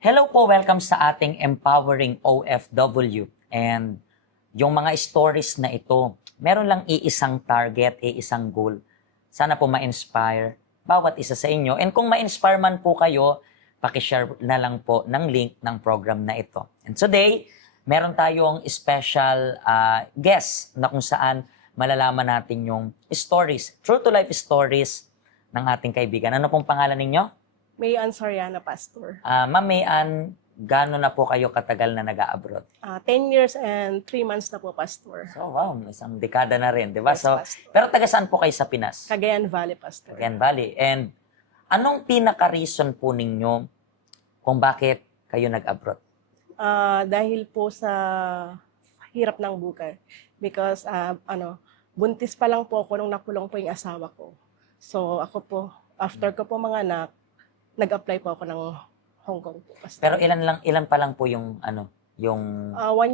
Hello po, welcome sa ating Empowering OFW. And yung mga stories na ito, meron lang iisang target, iisang goal. Sana po ma-inspire bawat isa sa inyo. And kung ma-inspire man po kayo, pakishare na lang po ng link ng program na ito. And today, meron tayong special guest na kung saan malalaman natin yung stories, true to life stories ng ating kaibigan. Ano pong pangalan ninyo? Mayan Soriana, Pastor. Ma'am Mayan, gaano na po kayo katagal na nag-a-abroad? 10 years and 3 months na po, Pastor. So, wow, isang dekada na rin, di ba? Yes, So, Pastor. pero taga saan po kayo sa Pinas? Cagayan Valley, Pastor. Cagayan Valley. And anong pinaka-reason po ninyo kung bakit kayo nag-abroad? Dahil po sa hirap ng buhay. Because, buntis pa lang po ako nung nakulong po yung asawa ko. So, ako po, after ko po mga anak, nag-apply po ako ng Hong Kong po, Pastor. Pero ilan pa lang po yung 1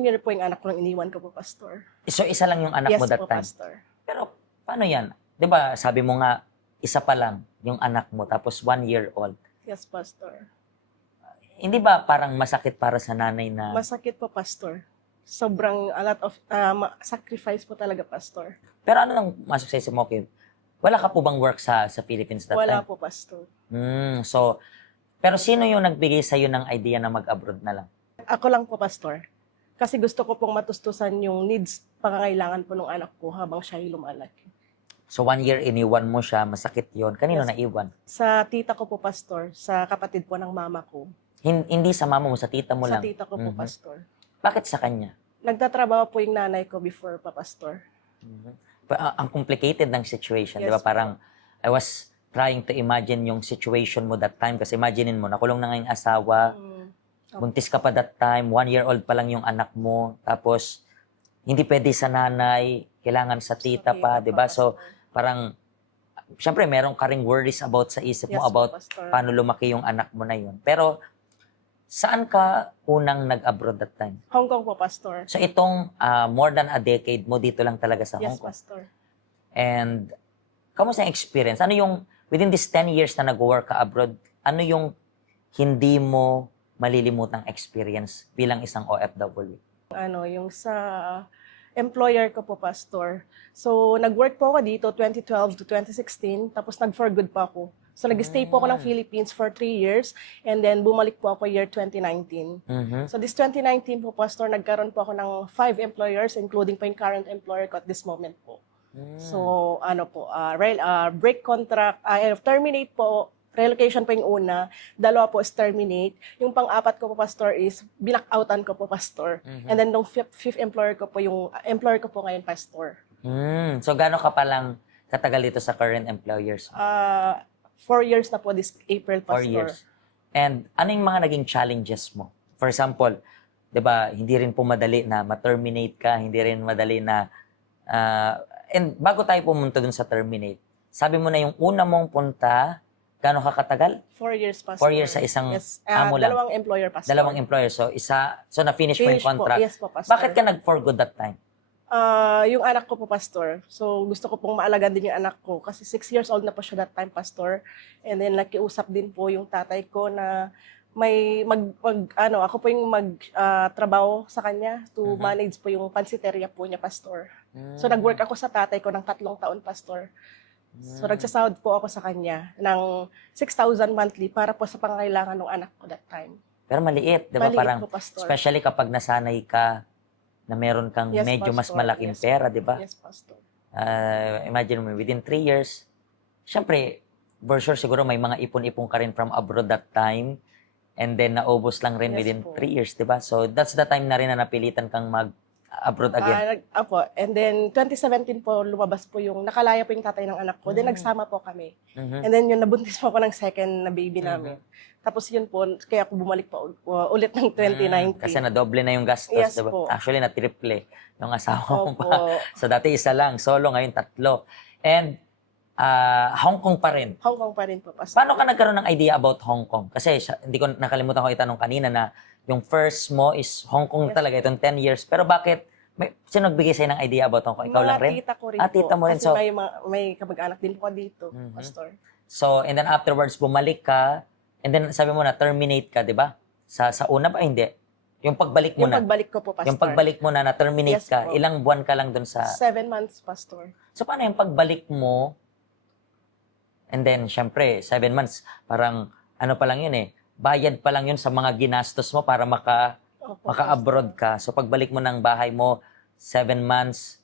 year po yung anak ko nang iniwan ko po, Pastor. So, isa lang yung anak Yes mo that po, time? Pastor. Pero paano yan? Di ba, sabi mo nga, isa pa lang yung anak mo, tapos 1 year old. Yes, Pastor. Hindi ba parang masakit para sa nanay na... Masakit po, Pastor. Sobrang, a lot of sacrifice po talaga, Pastor. Pero ano nang masok sa isip mo, okay? Wala ka po bang work sa Philippines that Wala time? po, Pastor. So, pero sino yung nagbigay sa'yo ng idea na mag-abroad na lang? Ako lang po, Pastor. Kasi gusto ko pong matustusan yung needs, pangangailangan po ng anak ko habang siya ay lumalaki. So, 1 year iniwan mo siya, masakit yon. Kanino Yes. naiwan? Sa tita ko po, Pastor. Sa kapatid po ng mama ko. Hindi sa mama mo, sa tita mo Sa lang? tita ko po, Mhm. Pastor. Bakit sa kanya? Nagtatrabaho po yung nanay ko before pa, Pastor. Ang complicated ng situation, di Yes ba? Parang, I was trying to imagine yung situation mo that time. Kasi imaginein mo, nakulong na nga yung asawa, buntis ka pa that time, 1 year old pa lang yung anak mo, tapos, hindi pwede sa nanay, kailangan sa tita pa, di ba? So, parang, syempre, meron ka ring worries about sa isip mo Yes po, about Pastor. paano lumaki yung anak mo na yun. Pero, saan ka unang nag-abroad that time? Hong Kong po, Pastor. So, itong more than a decade mo dito lang talaga sa Hong Yes, Kong. Pastor. And, kamusta yung experience? Ano yung, within these 10 years na nag-work ka abroad, ano yung hindi mo malilimutang experience bilang isang OFW? Yung sa employer ko po, Pastor. So, nag-work po ako dito 2012 to 2016, tapos nag-for good pa ako. So, nag-stay po ako ng Philippines for 3 years, and then bumalik po ako year 2019. Mhm. So, this 2019 po, Pastor, nagkaroon po ako ng 5 employers, including po yung current employer ko at this moment po. So, break contract, terminate po, relocation po yung una, 2 po is terminate. Yung pang-4 ko po, Pastor, is binakoutan ko po, Pastor. And then, yung fifth employer ko po, yung employer ko po ngayon, Pastor. So, gano'n ka palang katagal dito sa current employers? 4 years na po this April, 4 Pastor. years. And ano yung mga naging challenges mo? For example, 'di ba, hindi rin po madali na ma-terminate ka, hindi rin madali na and bago tayo pumunta dun sa terminate, sabi mo na yung una mong punta, gaano ka katagal? 4 years, Pastor. 4 years sa isang amo lang. 2 employer, Pastor. 2 employer. So, na-finish mo yung Finish po. contract. Yes po, Pastor. Bakit ka nag-for good that time? Yung anak ko po, Pastor. So, gusto ko pong maalagaan din yung anak ko. Kasi 6 years old na po siya that time, Pastor. And then, nakiusap din po yung tatay ko na ako po yung trabaho sa kanya to manage po yung pansiteria po niya, Pastor. So, nag-work ako sa tatay ko ng 3 taon, Pastor. So, nagsasahod po ako sa kanya ng 6,000 monthly para po sa pangangailangan ng anak ko that time. Pero maliit, 'di ba? Maliit Parang po, Pastor. especially kapag nasanay ka na meron kang Yes, medyo mas Pastor. malaking Yes, pera, 'di ba? Yes, Pastor. Imagine mo, within 3 years, syempre, for sure, siguro may mga ipon-ipon ka rin from abroad that time, and then naubos lang rin Yes within po. 3 years, di ba? So, that's the time na rin na napilitan kang mag-abroad again. And then 2017 po, lumabas po yung, nakalaya po yung tatay ng anak ko. Then nagsama po kami. Mhm. And then yun, nabuntis po ako ng second na baby namin. Tapos yun po, kaya ako bumalik pa ulit ng 2019. Kasi nadoble na yung gastos, Yes di ba? po. Actually, na-triple yung asawa mo Opo. pa. So, dati isa lang, solo, ngayon 3. And, Hong Kong pa rin. Hong Kong pa rin po, Pastor. Paano ka nagkaroon ng idea about Hong Kong? Kasi hindi ko nakalimutan ko itanong kanina na yung first mo is Hong Kong Yes. talaga, itong 10 years. Pero bakit, sino nagbigay sa'yo ng idea about Hong Kong? Ikaw lang rin? Mga tita ko rin Tita mo rin. Kasi So, may kamag-anak din po dito, Pastor. So, and then afterwards, bumalik ka, and then sabi mo na, terminate ka, di ba? Sa una ba? Hindi. Yung pagbalik mo Yung na. pagbalik ko po, Pastor. Yung pagbalik mo na terminate Yes ka, po. ilang buwan ka lang dun sa... 7 months, Pastor. So, paano yung pagbalik mo? And then, syempre, 7 months, parang, ano pa lang yun eh, bayad pa lang yun sa mga ginastos mo para Opo, maka-abroad ka. So, pagbalik mo ng bahay mo, 7 months,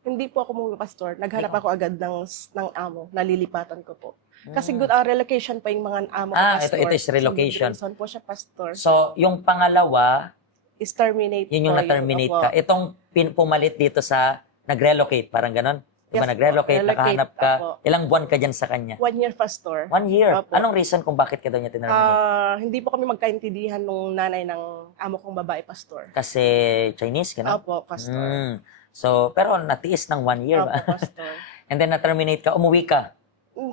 Hindi po ako umuwi, Pastor. Naghanap ako agad ng amo. Nalilipatan ko po. Kasi Hmm. good relocation pa yung mga amo ko, Pastor. ito is relocation. So, good reason po siya, Pastor. So, yung pangalawa, Is terminate yun yung po na-terminate opo. ka. Itong pumalit dito sa nag-relocate, parang ganon. Diba, Yes po, nag-relocate, relocate, nakahanap ka. opo. Ilang buwan ka dyan sa kanya? 1 year, Pastor. 1 year. Opo. Anong reason kung bakit ka daw niya tinerminate? Hindi po kami magkaintindihan nung nanay ng amo kong babae, Pastor. Kasi Chinese, gano'n? Opo, Pastor. So, pero natiis ng 1 year. Opo, Pastor. And then na-terminate ka, umuwi ka.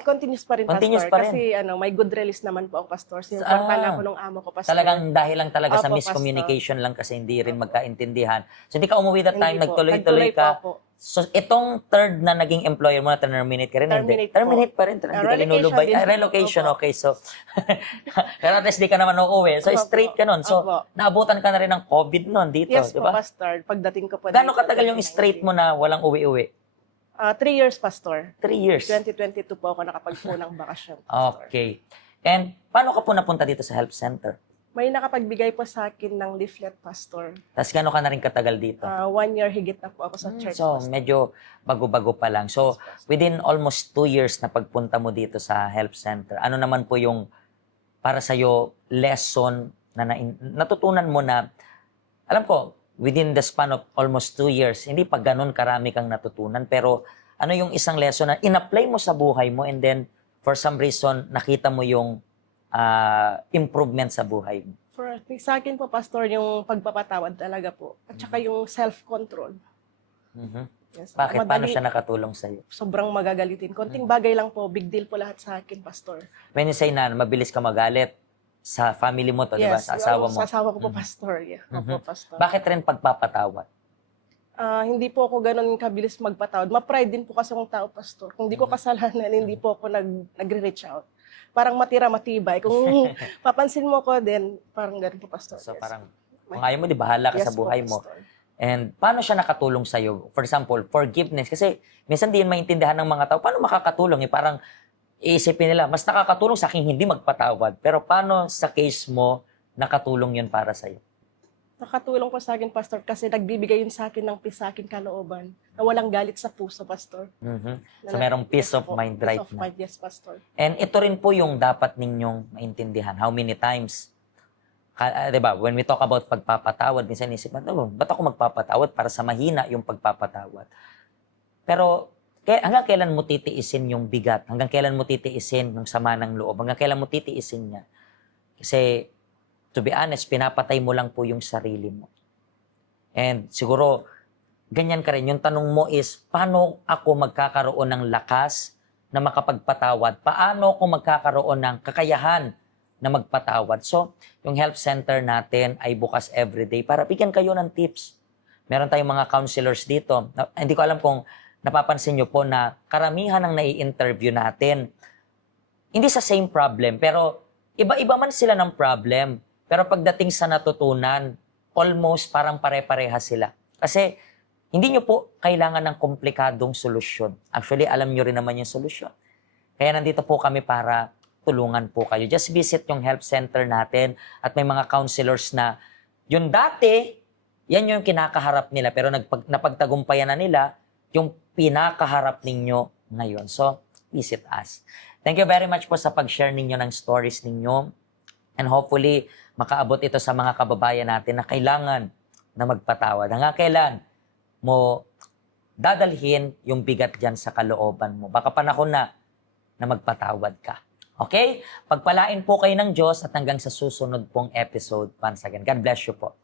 Continuous pa rin, Continuous Pastor. pa rin. Kasi may good release naman po ako, Pastor. Ah. Sinuportahan ako nung amo ko, Pastor. Talagang dahil lang talaga sa Opo, miscommunication lang kasi hindi rin Opo. magkaintindihan. So, hindi ka umuwi that time, Hindi po. nagtuloy-tuloy Nagtuloy ka. po ako. So, itong third na naging employer mo na terminate ka rin, hindi? Terminate po. Terminate pa rin. Hindi ka Relocation linulubay. din po. Relocation, Opo. okay. So, pero at least di ka naman uuwi. So, Opo. straight ka nun. So, Opo. naabutan ka na rin ng COVID nun dito, Yes di po, ba? Pastor. Pagdating ko po. Gano'ng dito, katagal yung straight mo na walang uwi-uwi? 3 years, Pastor. 3 years. 2022 po ako nakapagpunang bakasyon, Pastor. Okay. And paano ka po napunta dito sa help center? May nakapagbigay po sa akin ng leaflet, Pastor. Tapos gano'n ka na rin katagal dito? 1 year higit na po ako sa church, So, Pastor. medyo bago-bago pa lang. So, Yes, Pastor. within almost 2 years na pagpunta mo dito sa help center, ano naman po yung para sa'yo lesson na natutunan mo na, alam ko, within the span of almost 2 years, hindi pa ganun karami kang natutunan, pero ano yung isang lesson na in-apply mo sa buhay mo and then for some reason, nakita mo yung improvement sa buhay mo? Sa akin po, Pastor, yung pagpapatawad talaga po. At saka yung self-control. Mhm. Yes, Bakit? Paano madali- siya nakatulong sa'yo? Sobrang magagalitin. Konting bagay lang po, big deal po lahat sa akin, Pastor. When you say na mabilis ka magalit sa family mo to, di ba? Sa asawa mo. Sa asawa ko po, Mhm. Pastor. Yeah. Mhm. Opo, Pastor. Bakit rin pagpapatawad? Hindi po ako ganun kabilis magpatawad. Ma-pride din po kasi akong tao, Pastor. Kung di ko kasalanan, hindi po ako nagre-reach out. Parang matibay. Kung papansin mo ko din, parang ganun po, Pastor. So Yes. parang, kung ayaw mo, di bahala ka Yes sa buhay po, mo. Pastor. And paano siya nakatulong sa'yo? For example, forgiveness. Kasi minsan di yun maintindihan ng mga tao. Paano makakatulong? Parang iisipin nila, mas nakakatulong sa akin hindi magpatawad. Pero paano sa case mo, nakatulong yun para sa'yo? Nakatulong po sa akin, Pastor, kasi nagbibigay yun sa akin ng peace sa akin kalooban. Na walang galit sa puso, Pastor. Mhm. So merong peace of po, mind peace right of na. mind, yes, Pastor. And ito rin po yung dapat ninyong maintindihan. How many times? Diba, when we talk about pagpapatawad, minsan isip natin, ba't ako magpapatawad para sa mahina yung pagpapatawad? Pero hanggang kailan mo titiisin yung bigat? Hanggang kailan mo titiisin yung sama ng loob? Hanggang kailan mo titiisin niya? Kasi, to be honest, pinapatay mo lang po yung sarili mo. And siguro, ganyan ka rin. Yung tanong mo is, paano ako magkakaroon ng lakas na makapagpatawad? Paano ako magkakaroon ng kakayahan na magpatawad? So, yung help center natin ay bukas everyday para bigyan kayo ng tips. Meron tayong mga counselors dito. Hindi ko alam kung napapansin nyo po na karamihan ng nai-interview natin, hindi sa same problem, pero iba-iba man sila ng problem. Pero pagdating sa natutunan, almost parang pare-pareha sila. Kasi hindi nyo po kailangan ng komplikadong solusyon. Actually, alam nyo rin naman yung solusyon. Kaya nandito po kami para tulungan po kayo. Just visit yung help center natin at may mga counselors na yung dati, yan yung kinakaharap nila pero napagtagumpayan na nila yung pinakaharap ninyo ngayon. So, visit us. Thank you very much po sa pag-share ninyo ng stories ninyo. And hopefully, makaabot ito sa mga kababayan natin na kailangan na magpatawad. Hanggang kailan mo dadalhin yung bigat dyan sa kalooban mo. Baka panahon na magpatawad ka. Okay? Pagpalain po kayo ng Diyos at hanggang sa susunod pong episode. Once again, God bless you po.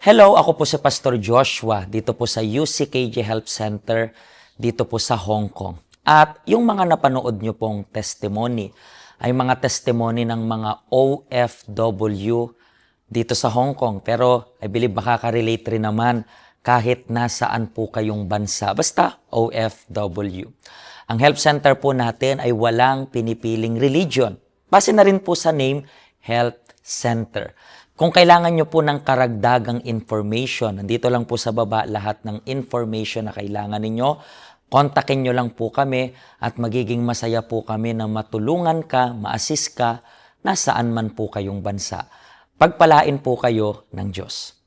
Hello, ako po si Pastor Joshua dito po sa UCKJ Health Center dito po sa Hong Kong. At yung mga napanood nyo pong testimony ay mga testimony ng mga OFW dito sa Hong Kong. Pero I believe makaka-relate rin naman kahit nasaan po kayong bansa. Basta OFW. Ang health center po natin ay walang pinipiling religion. Base na rin po sa name, Health Center. Kung kailangan nyo po ng karagdagang information, nandito lang po sa baba lahat ng information na kailangan ninyo. Kontakin nyo lang po kami at magiging masaya po kami na matulungan ka, ma-assist ka, nasaan man po kayong bansa. Pagpalain po kayo ng Diyos.